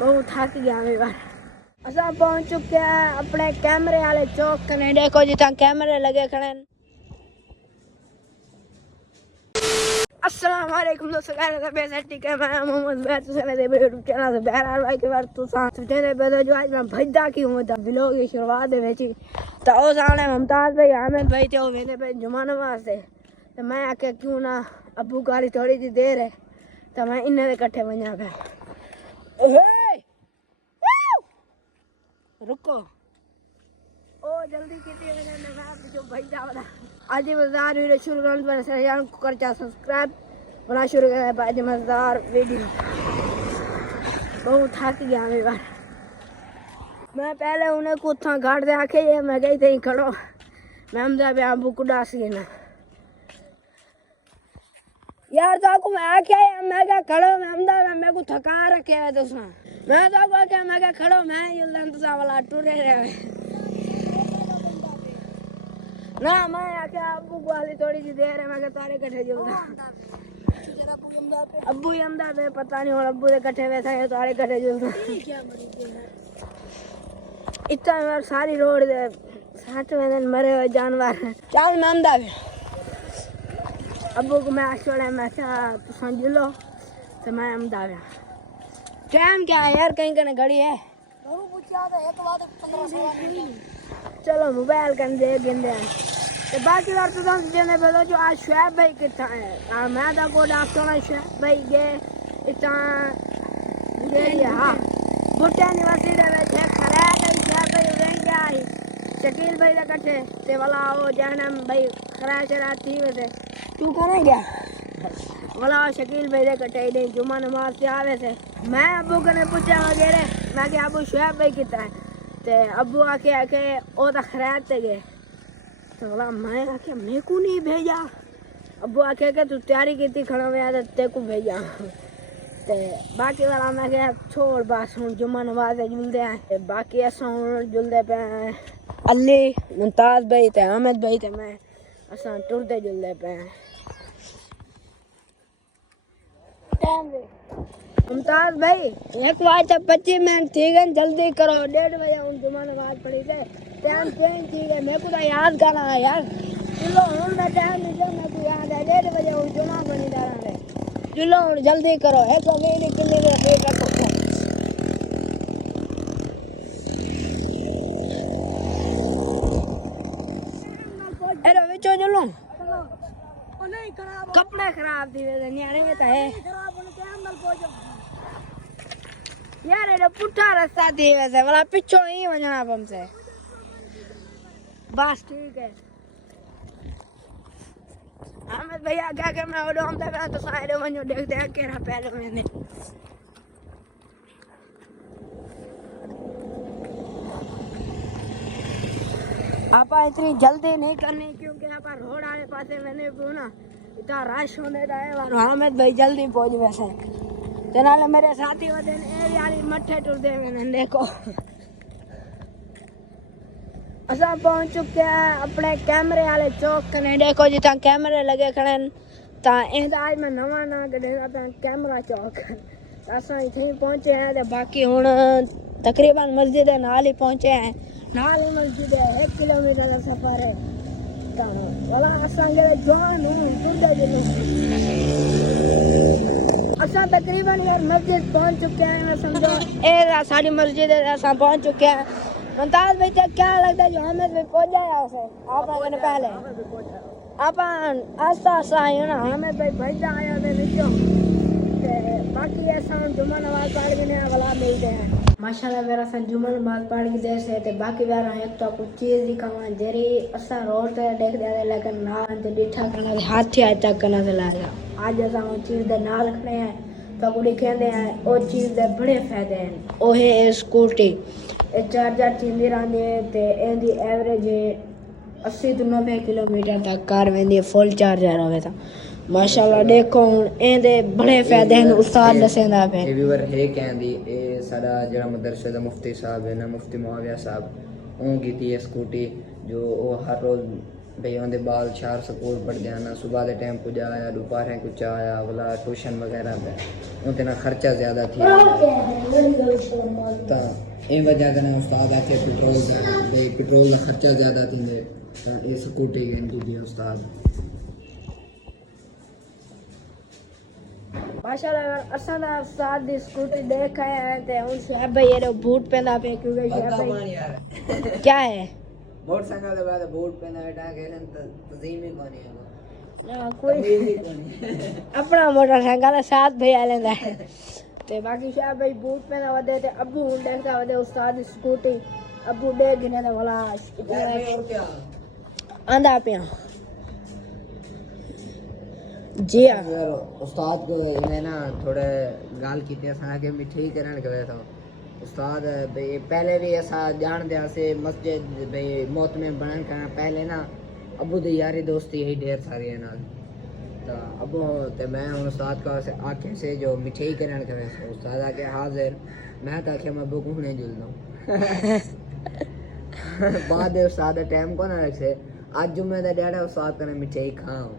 बहुत थक गया मैं बार। असा पहुंच चुके हैं अपने कैमरे वाले चौक कने। देखो जितना कैमरे लगे खड़े। अस्सलाम वालेकुम दोस्तों, ठीक है। मैं मोहम्मद बैर से मेरे यूट्यूब चैनल से बहरहाल भाई के बार तो साथ चले बदल जो आज मैं भज्जा की हूं तब व्लॉग की शुरुआत है वेची तो ओ सामने मुमताज भाई आमिर भाई थे मेरे पे जुमा नमाज से तो मैं आके क्यों ना अब्बू गाड़ी थोड़ी सी देर है तो मैं इन्हें दे इकट्ठे वना पे। रुको ओ जल्दी कीती मैंने मैं जो भज्जा वाला आज मजेदार वीडियो शुरू करने पर चैनल को कर चा सब्सक्राइब बना शुरू करें। आज मजेदार वीडियो बहुत थक गया मैं बार। मैं पहले उन्हें कुत्ता गाड़ दे आके ये मैं गई थी खड़ो मैं हमदा पे आबू कुडासी ना यार तो को मैं आके मैं क्या खड़ो मैं हमदा मेरे को थका रखे है तो मैं तो को क्या मैं क्या खड़ो मैं युलंत सा वाला टूरे रहे ना मैं आके अब्बू वाली थोड़ी सी देर है मैं क्या तारे कट्ठे जुलदा अब्बू हमदा पे पता नहीं और अब्बू दे कट्ठे वैसा है तारे कट्ठे जुलदा इतना यार सारी रोड दे 60 में मरे हुए जानवर चल मैं हमदा पे अब्बू को मैं छोड़ा मैं क्या समझ लो तो मैं हमदा पे टाइम क्या है यार कहीं कहीं घड़ी है चलो मोबाइल कर दे गिंदे तो बाकी बार तो जने बोलो जो आज शुएब भाई कितना है मैं तो को डाक सोना शुएब भाई ये इतना ये हां भुट्टा निवासी दे बैठे खड़ा है शुएब भाई उड़न क्या आई शकील भाई दा कट्ठे ते वाला वो जहनम भाई खड़ा चला थी वैसे तू कौन गया वाला शकील भाई दे कट्ठे दे जुमा नमाज से आवे से मैं अब्बू कने पूछा वगैरह मैं कि अब्बू शुएब भाई कितना है ते अब्बू आके आके ओ ता खराब ते गए तो बोला मैं आके मेरे को नहीं भेजा अब्बू आके के तू तैयारी की थी खड़ा में आया ते को भेजा ते बाकी वाला मैं क्या छोड़ बस हुन जुम्मा नमाज जुलदे हैं बाकी असा हुन जुलदे पे अली मुमताज भाई ते अहमद भाई ते मैं असा टुरदे जुलदे पे मुमताज भाई एक बार तक 25 मिनट थी गए जल्दी करो 1:30 बजे उन जुम्मा नमाज पढ़ी थे टाइम चेंज थी गए मेरे को तो याद करना है यार चलो हम ना टाइम निकल मेरे को याद है 1:30 बजे उन जुम्मा बनी डाला है चलो जल्दी करो एक हो गई निकलने के लिए का हेलो विचो चलो नहीं खराब कपड़े खराब थी वैसे न्याणे में तो है खराब होने टाइम मल पहुंचो यार ये पुट्ठा रास्ता थी वैसे वाला पिछो ही वजना हमसे बस ठीक है अहमद भैया क्या करना हो हम तक तो साइड में देखते हैं केरा पहले मैंने आप इतनी जल्दी नहीं करनी क्योंकि आप रोड आने पास मैंने ना इतना रश होने का है और अहमद भाई जल्दी पहुंच वैसे तेनाले मेरे साथी वदे ए यार मट्ठे टुरदे मैंने देखो असा पहुंच चुके हैं अपने कैमरे वाले चौक कने। देखो जितना कैमरे लगे खड़े ता आज मैं नवा ना गडे कैमरा चौक असा इथे पहुंचे हैं ते बाकी हुन तकरीबन मस्जिद नाल ही पहुंचे हैं नाल ही मस्जिद है 1 किलोमीटर का सफर है ता वाला असा गए जवान टुरदे जिलो असा तकरीबन यार मस्जिद पहुंच चुके हैं मैं समझो ए सारी मस्जिद असा पहुंच चुके हैं। मुमताज भाई क्या लगता है जो अहमद भाई पहुंच जाया उसे आप आगे पहले आप आस्ता आस्ता आए ना अहमद भाई भज्जा आया थे नीचो बाकी ऐसा जुम्मा नमाज पढ़ के नहीं वाला मिलते हैं माशाल्लाह मेरा सन जुम्मा नमाज पढ़ के देर से बाकी बार एक तो कुछ चीज दिखावा जेरी असा रोड पे देख दे लेकिन ना ते डिठा करना हाथ ही तक करना से लाया आज ऐसा चीज दे नाल खड़े हैं तो कुड़ी कहते हैं वो चीज दे बड़े फायदे हैं ओ है स्कूटी चार्जर चींदी रहंदी ते एंदी एवरेज 80 to 90 किलोमीटर तक कार वेंदी फुल चार्जर होवे ता माशाल्लाह देखो एंदे बड़े फायदे हैं उस्ताद दसेंदा पे ये व्यूअर है कहंदी ए साडा जेड़ा मदरसे दा मुफ्ती साहब है ना मुफ्ती मुआविया साहब ओं कीती है स्कूटी जो हर रोज भाई उनके बाल शार स्कूल पढ़ते हैं ना, सुबह के टाइम पुजा आया, दोपहर कुछ आया, वाला ट्यूशन वगैरह पे उनते ना खर्चा ज़्यादा थी। तो इन वजह कने उस्ताद आते पेट्रोल भाई पेट्रोल का खर्चा ज़्यादा थी, तो ये स्कूटी गिनती थी उस्ताद। माशाल्लाह यार असां दा उस्ताद दी स्कूटी देख आए हैं ते हुन शुएब भाई ये बूट पहना पे क्योंकि शुएब भाई क्या है मोटरसाइकिल के बाद बूट पहना बेटा के तजीम ही कोनी है ना कोई अपना मोटरसाइकिल साथ भैया लेंदा है ते बाकी शुएब भाई बूट पहना वदे ते अब्बू हुन देखदा वदे उस्ताद दी स्कूटी अब्बू दे गिने दा वाला आंदा पे जी हाँ यार उस्ताद को मैं ना थोड़े गाल की थे के मिठाई करन गए था उस्ताद भाई पहले भी ऐसा जान दिया से मस्जिद भाई मौत में बनन करना पहले ना अबू दी यारी दोस्ती है ढेर सारी है ना, तो अबू ते मैं उस्ताद का आंखें से जो मिठाई करन गए था उस्ताद आके हाजिर मैं तो आखे मैं अबू को नहीं जुल दूं बाद उस्ताद टाइम को ना रखे आज जुम्मे दा डेढ़ उस्ताद कने मिठाई खाऊं।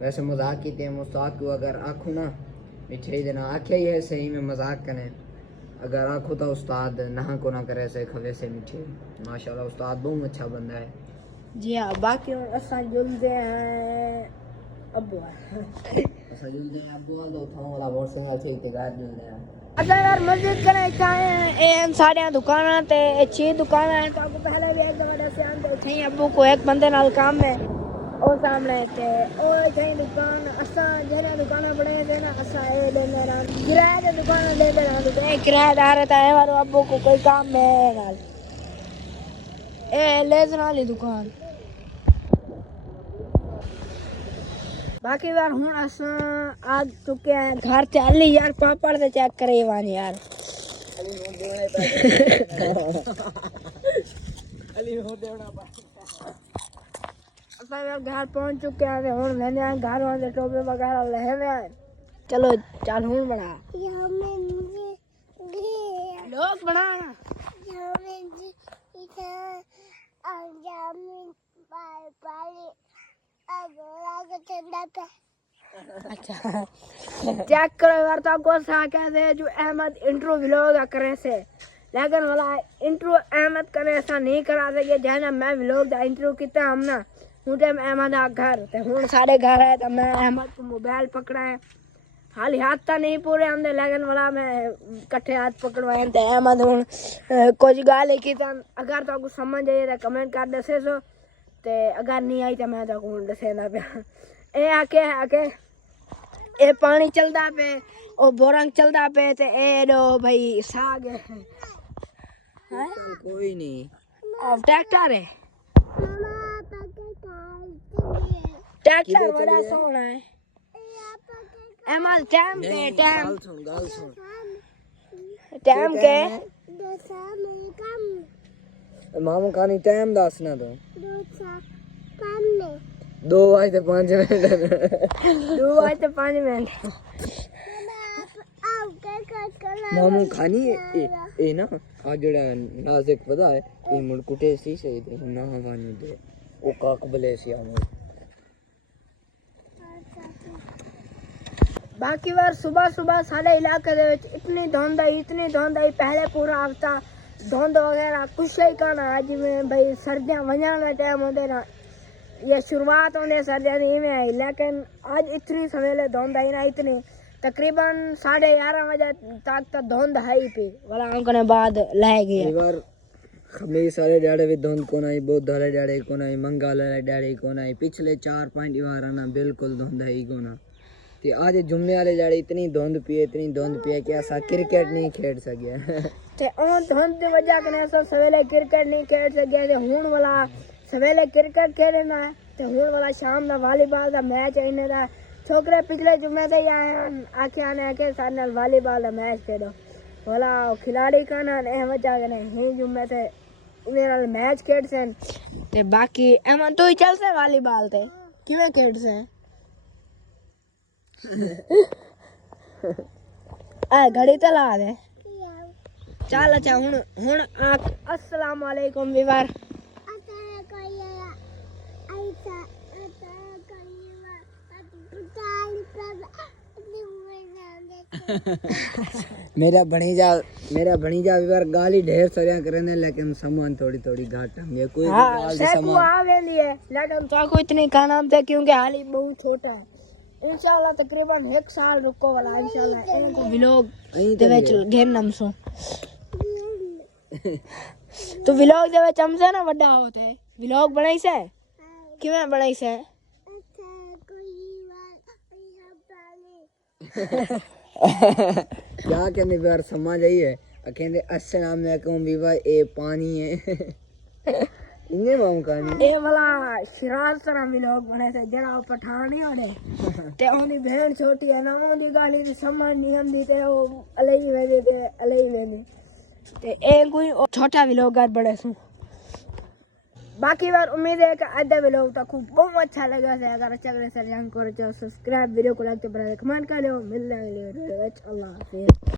वैसे मजाक की थे उस्ताद को अगर आँखों ना मिठाई देना आखे ये सही में मजाक करें, अगर आँखों तो उस्ताद नहा को ना करे से खवे से मिठाई। माशाल्लाह उस्ताद बहुत अच्छा बंदा है। जी हाँ बाकी असां जुलते हैं अब्बू असा जुलते हैं अब्बू वाला उठाओ वाला मोटरसाइकिल ठीक ते गाड़ जुलते हैं। अच्छा यार मस्जिद कने चाहे एन साढ़े दुकाना ते अच्छी दुकाना है तो अब्बू पहले भी एक दफा से आंदे थे अब्बू को एक बंदे नाल काम है और सामने थे और कहीं दुकान असा जरा दुकान बड़े थे ना असा ए लेने रा किराए की दुकान ले दे रहा तो ए किराएदार है ताए वारो अब्बू को कोई काम है नाल ए ले वाली दुकान। बाकी यार हूँ असा आ चुके हैं घर चली यार पापड़ से चेक करे वानी यार यार घर पहुंच चुके हैं हूँ लेने आए घर वाले टोपे वगैरह लेने आए चलो चल हूँ बना लोग बना अच्छा चेक करो यार तो आपको कहते जो अहमद इंट्रो व्लॉग करे से लेकिन वाला इंट्रो अहमद करे ऐसा नहीं करा सके जहाँ मैं व्लॉग दा इंट्रो किया हम ना हूँ टाइम अहमद आ घर ते हूँ साढ़े घर है तो मैं अहमद को मोबाइल पकड़ा है हाल हाथ तो नहीं पूरे आंदे लेकिन वाला मैं कट्ठे हाथ पकड़वाए ते अहमद हूँ कुछ गाल की अगर तो आपको समझ आई तो कमेंट कर दसे सो ते अगर नहीं आई तो मैं तो दसेंदा पे ए आके ए पानी चलदा पे ओ बोरंग चलदा पे ते ए दो भाई साग है कोई नहीं अब ट्रैक्टर है ट्रैक्टर बड़ा सोना है एमल टाइम के टाइम टाइम के मामू कहानी टाइम दसना तो 2:05 मामू खानी ए ना आ जड़ा नाजिक पता है ए मुड़कुटे सी सही ते ना वानी दे ओ काक बले सी आमू। बाकी बार सुबह सुबह सारे इलाके दे विच इतनी धुंध आई पहले पूरा हफ्ता धुंध वगैरह कुछ ही कहना आज में भाई सर्दियाँ वजन का टाइम होते ना ये शुरुआत होने सर्दियाँ नहीं में आई लेकिन आज इतनी सवेरे धुंध आई ना इतनी तकरीबन 11:30 बजे तक तो धुंध है ही पे वाला अंकने बाद लह गई बार खमीस वाले डाड़े भी धुंध को नहीं बुध वाले डाड़े को नहीं मंगल वाले डाड़े को नहीं पिछले 4-5 बार ना बिल्कुल धुंध है ही को ना ते आज जुम्मे वाले डाड़े इतनी धुंध पिए कि ऐसा क्रिकेट नहीं खेल सके ते उन धुंध की वजह कने सब सवेरे क्रिकेट नहीं खेल सके ते हुन वाला सवेरे क्रिकेट खेलना है ते हुन वाला शाम दा वॉलीबॉल दा मैच है इन्हें दा छोकरे पिछले जुम्मे से आए आके आने आके सारे नाल वॉलीबॉल दा मैच खेलो वाला खिलाड़ी का ना ए वजह कने ही जुम्मे से इन्हें नाल मैच खेल सन ते बाकी एमन तू ही चल से वॉलीबॉल ते किवें खेल से आ घड़ी चला दे चल अच्छा हुन अस्सलाम वालेकुम विवार मेरा भणीजा भी बार गाली ढेर सारिया करने लेकिन सामान थोड़ी थोड़ी घाट है कोई हाँ गाल दे सेकू सामान आवेली है लेकिन तो को इतनी खाना थे क्योंकि हाल ही बहुत छोटा है इंशाल्लाह तकरीबन 1 साल रुको वाला इंशाल्लाह इनको व्लॉग दे विच ढेर नमसो तो व्लॉग दे विच हमसे ना बड़ा होते व्लॉग बनाई से किवें बनाई से क्या कहने बार समझ आई है कहते अस्सलाम वालेकुम बीवा ए पानी है इन्ने माम कहानी ए वाला शरार तरह व्लॉग बने थे जरा पठान ही होने ते ओनी बहन छोटी है ना ओनी गाली दी समझ नहीं आंदी ते ओ अलई वेने ते ए कोई छोटा व्लॉग कर बड़े सु बाकी बार उम्मीद है कि आज का व्लॉग तक बहुत अच्छा लगा है अगर अच्छा लगे सर जान करो सब्सक्राइब वीडियो को लाइक तो कमेंट कर लो मिलने अगले वीडियो में अल्लाह हाफिज़।